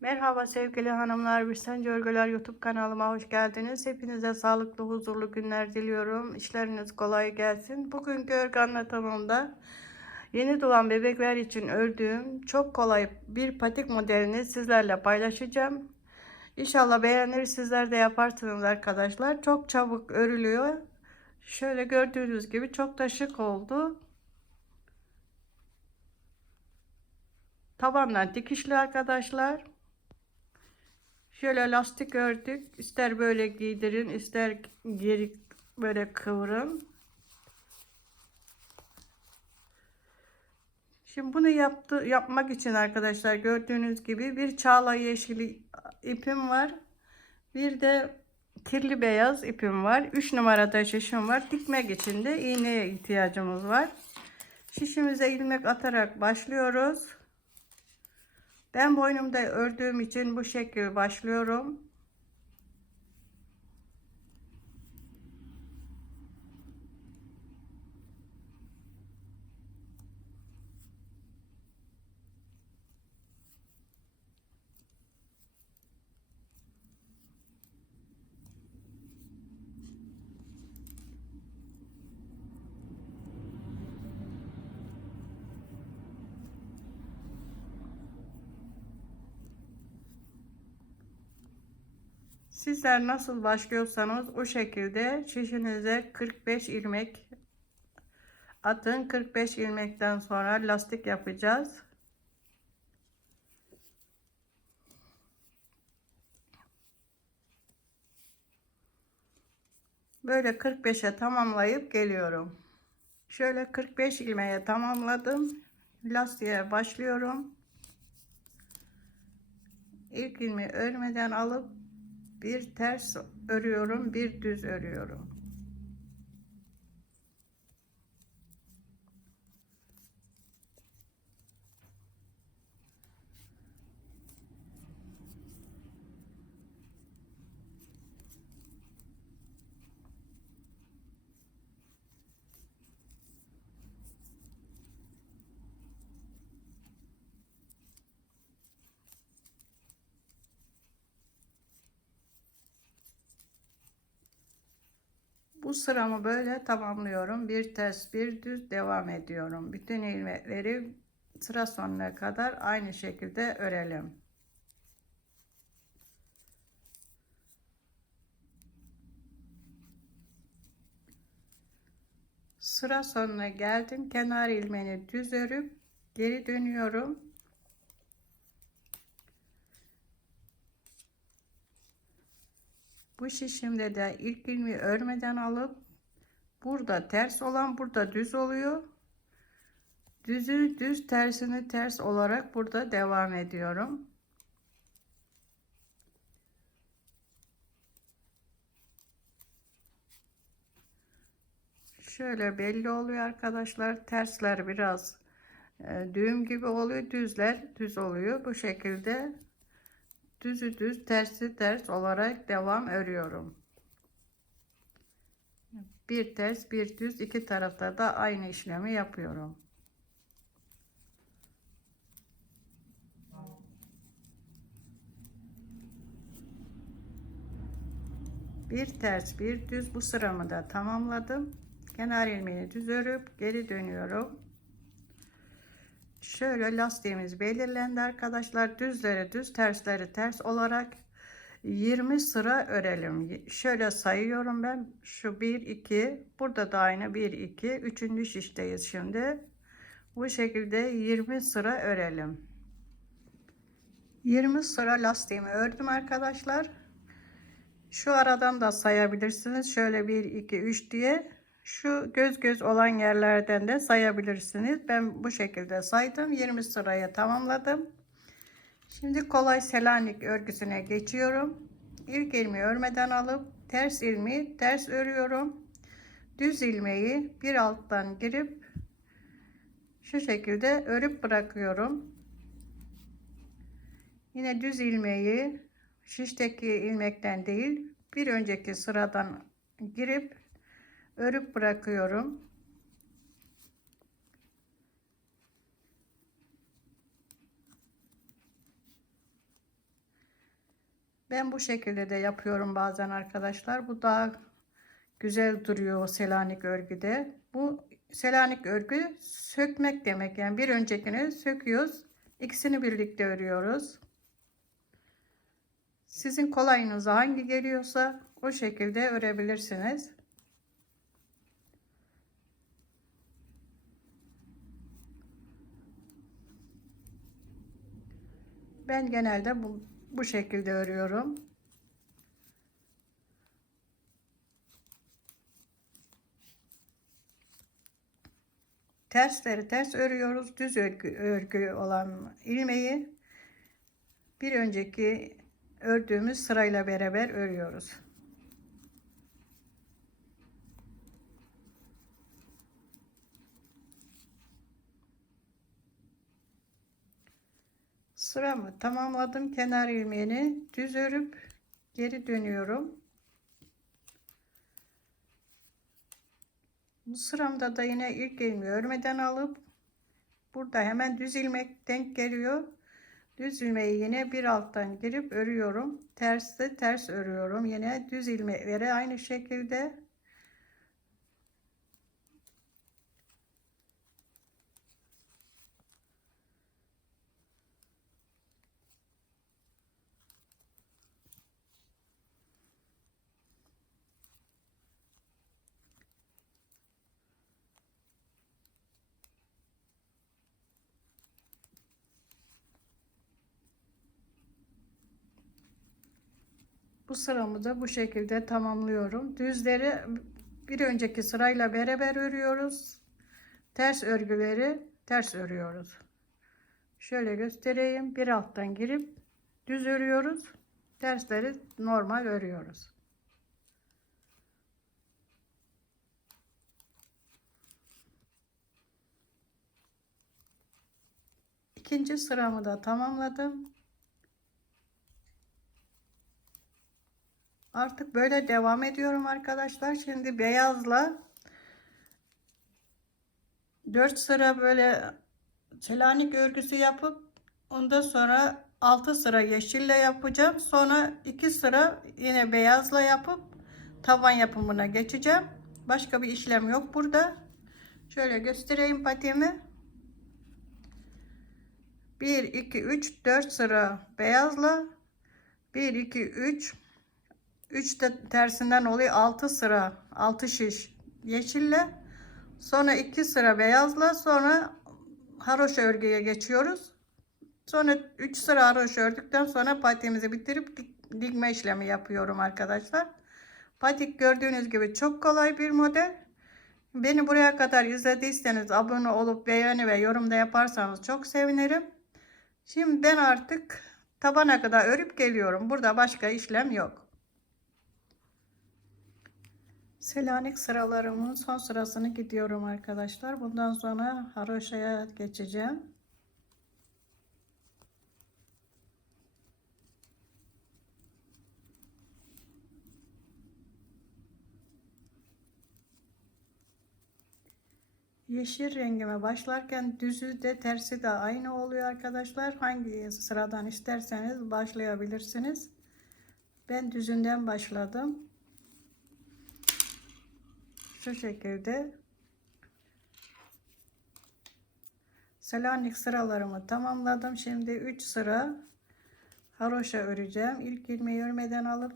Merhaba sevgili hanımlar, Birsen Örgüler YouTube kanalıma hoş geldiniz. Hepinize sağlıklı, huzurlu günler diliyorum. İşleriniz kolay gelsin. Bugünkü örgü anlatımımda yeni doğan bebekler için ördüğüm çok kolay bir patik modelini sizlerle paylaşacağım. İnşallah beğenir sizler de yaparsınız arkadaşlar. Çok çabuk örülüyor. Şöyle gördüğünüz gibi çok da şık oldu. Tabanlar dikişli arkadaşlar. Şöyle lastik ördük. İster böyle giydirin, ister geri böyle kıvırın. Şimdi bunu yaptı, yapmak için arkadaşlar gördüğünüz gibi bir çağla yeşili ipim var. Bir de kirli beyaz ipim var. 3 numarada şişim var. Dikmek için de iğneye ihtiyacımız var. Şişimize ilmek atarak başlıyoruz. Ben boynumda ördüğüm için bu şekilde başlıyorum. Sizler nasıl başlıyorsanız o şekilde şişinize 45 ilmek atın. 45 ilmekten sonra lastik yapacağız. Böyle 45'e tamamlayıp geliyorum. Şöyle 45 ilmeğe tamamladım. Lastiğe başlıyorum. İlk ilmeği örmeden alıp bir ters örüyorum bir düz örüyorum Bu sıramı böyle tamamlıyorum. Bir ters bir düz devam ediyorum. Bütün ilmekleri sıra sonuna kadar aynı şekilde örelim. Sıra sonuna geldim. Kenar ilmeğini düz örüp geri dönüyorum. Bu şişimde de ilk ilmeği örmeden alıp burada ters olan burada düz oluyor. Düzü düz tersini ters olarak burada devam ediyorum. Şöyle belli oluyor arkadaşlar. Tersler biraz e, düğüm gibi oluyor. Düzler düz oluyor. Bu şekilde düzü düz tersi ters olarak devam örüyorum. Bir ters bir düz iki tarafta da aynı işlemi yapıyorum. Bir ters bir düz bu sıramı da tamamladım. Kenar ilmeğini düz örüp geri dönüyorum. Şöyle lastiğimiz belirlendi arkadaşlar. Düzleri düz, tersleri ters olarak 20 sıra örelim. Şöyle sayıyorum ben. Şu 1 2 burada da aynı 1 2 3. şişteyiz şimdi. Bu şekilde 20 sıra örelim. 20 sıra lastiğimi ördüm arkadaşlar. Şu aradan da sayabilirsiniz. Şöyle 1 2 3 diye şu göz göz olan yerlerden de sayabilirsiniz. Ben bu şekilde saydım. 20 sıraya tamamladım. Şimdi kolay Selanik örgüsüne geçiyorum. İlk ilmeği örmeden alıp ters ilmeği ters örüyorum. Düz ilmeği bir alttan girip şu şekilde örüp bırakıyorum. Yine düz ilmeği şişteki ilmekten değil bir önceki sıradan girip örüp bırakıyorum. Ben bu şekilde de yapıyorum bazen arkadaşlar. Bu daha güzel duruyor Selanik örgüde. Bu Selanik örgü sökmek demek. Yani bir öncekini söküyoruz. İkisini birlikte örüyoruz. Sizin kolayınıza hangi geliyorsa o şekilde örebilirsiniz. Ben genelde bu, bu şekilde örüyorum. Tersleri ters örüyoruz. Düz örgü, örgü olan ilmeği bir önceki ördüğümüz sırayla beraber örüyoruz. Sıramı tamamladım. Kenar ilmeğini düz örüp geri dönüyorum. Bu sıramda da yine ilk ilmeği örmeden alıp burada hemen düz ilmek denk geliyor. Düz ilmeği yine bir alttan girip örüyorum. Terste ters örüyorum. Yine düz ilmekleri aynı şekilde Bu sıramı da bu şekilde tamamlıyorum. Düzleri bir önceki sırayla beraber örüyoruz. Ters örgüleri ters örüyoruz. Şöyle göstereyim. Bir alttan girip düz örüyoruz. Tersleri normal örüyoruz. İkinci sıramı da tamamladım. Artık böyle devam ediyorum arkadaşlar. Şimdi beyazla 4 sıra böyle Selanik örgüsü yapıp ondan sonra 6 sıra yeşille yapacağım. Sonra 2 sıra yine beyazla yapıp tavan yapımına geçeceğim. Başka bir işlem yok burada. Şöyle göstereyim patiğimi. 1 2 3 4 sıra beyazla 1 2 3 3 de tersinden oluyor. 6 sıra 6 şiş. Yeşille sonra 2 sıra beyazla sonra haroşa örgüye geçiyoruz. Sonra 3 sıra haroşa ördükten sonra patiğimizi bitirip dikme işlemi yapıyorum arkadaşlar. Patik gördüğünüz gibi çok kolay bir model. Beni buraya kadar izlediyseniz abone olup beğeni ve yorumda yaparsanız çok sevinirim. Şimdi ben artık tabana kadar örüp geliyorum. Burada başka işlem yok Selanik sıralarımın son sırasını gidiyorum arkadaşlar. Bundan sonra haroşaya geçeceğim. Yeşil rengime başlarken düzü de tersi de aynı oluyor arkadaşlar. Hangi sıradan isterseniz başlayabilirsiniz. Ben düzünden başladım şu şekilde Selanik sıralarımı tamamladım. Şimdi 3 sıra haroşa öreceğim. İlk ilmeği örmeden alıp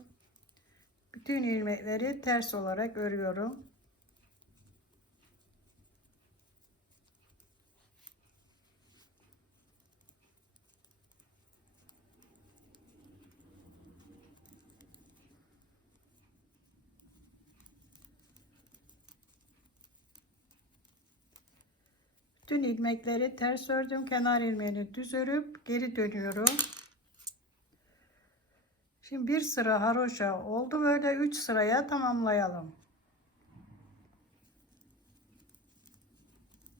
bütün ilmekleri ters olarak örüyorum. Tüm ilmekleri ters ördüm. Kenar ilmeğini düz örüp geri dönüyorum. Şimdi bir sıra haroşa oldu. Böyle 3 sıraya tamamlayalım.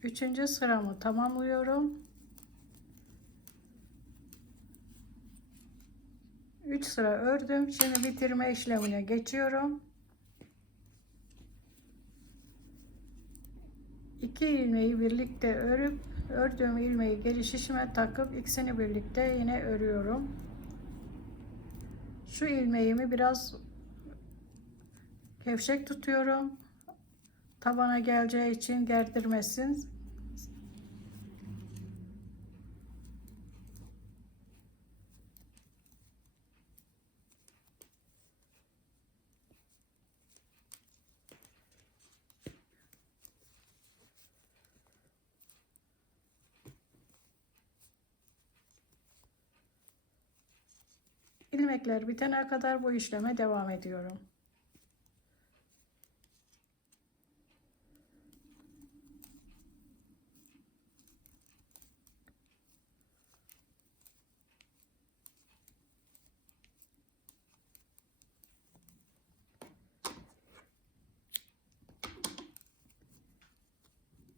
Üçüncü sıramı tamamlıyorum. 3 sıra ördüm. Şimdi bitirme işlemine geçiyorum. 2 ilmeği birlikte örüp ördüğüm ilmeği geri şişime takıp ikisini birlikte yine örüyorum. Şu ilmeğimi biraz gevşek tutuyorum. Tabana geleceği için gerdirmesin. İlmekler bitene kadar bu işleme devam ediyorum.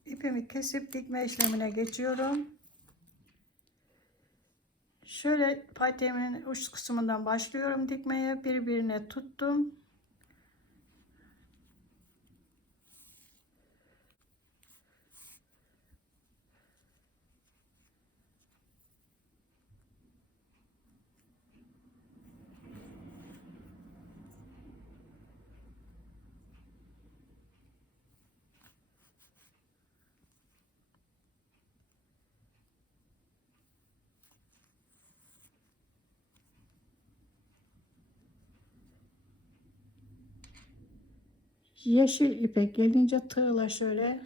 İpimi kesip dikme işlemine geçiyorum. Şöyle patemimin uç kısmından başlıyorum dikmeye. Birbirine tuttum. Yeşil ipek gelince tığla şöyle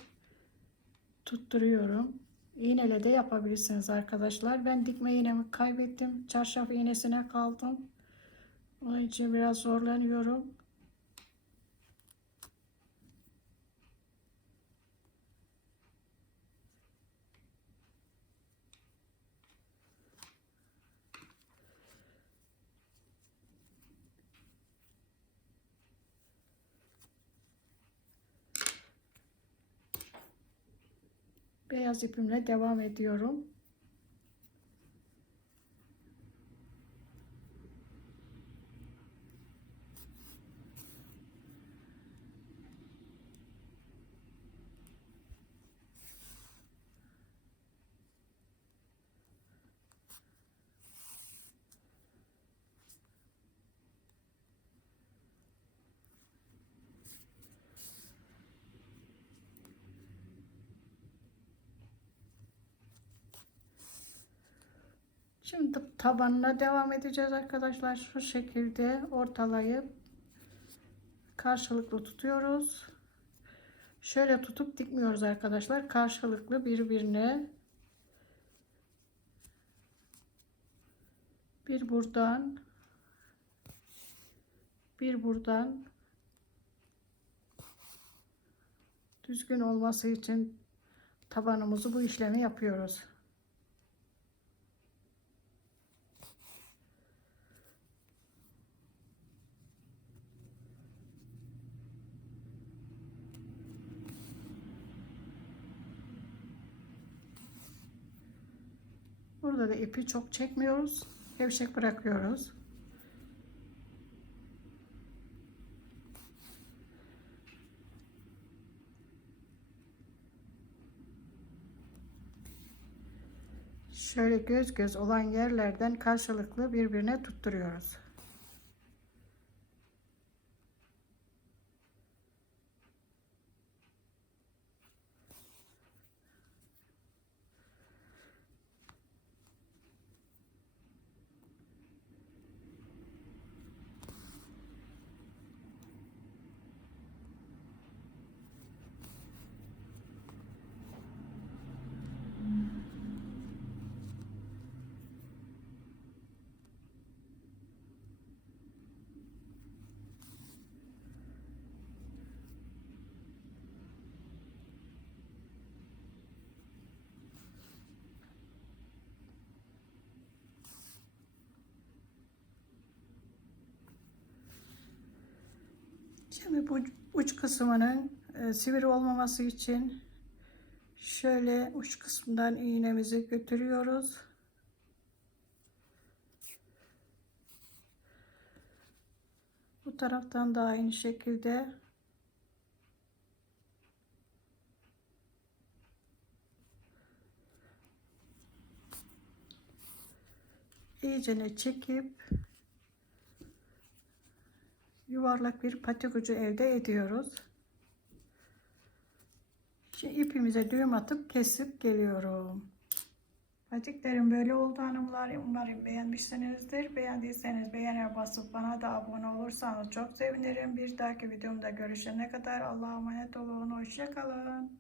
tutturuyorum. İğneyle de yapabilirsiniz arkadaşlar. Ben dikme iğnemi kaybettim. Çarşaf iğnesine kaldım. Onun için biraz zorlanıyorum. Beyaz ipimle devam ediyorum. Şimdi tabanına devam edeceğiz arkadaşlar. Şu şekilde ortalayıp karşılıklı tutuyoruz. Şöyle tutup dikmiyoruz arkadaşlar. Karşılıklı birbirine bir buradan bir buradan düzgün olması için tabanımızı bu işlemi yapıyoruz. Burada da ipi çok çekmiyoruz. Gevşek bırakıyoruz. Şöyle göz göz olan yerlerden karşılıklı birbirine tutturuyoruz. Şimdi bu uç kısmının e, sivri olmaması için şöyle uç kısmından iğnemizi götürüyoruz. Bu taraftan da aynı şekilde iyicene çekip yuvarlak bir patik ucu elde ediyoruz. Şimdi ipimize düğüm atıp kesip geliyorum. Patiklerim böyle oldu hanımlar. Umarım beğenmişsinizdir. Beğendiyseniz beğene basıp bana da abone olursanız çok sevinirim. Bir dahaki videomda görüşene kadar Allah'a emanet olun. Hoşçakalın.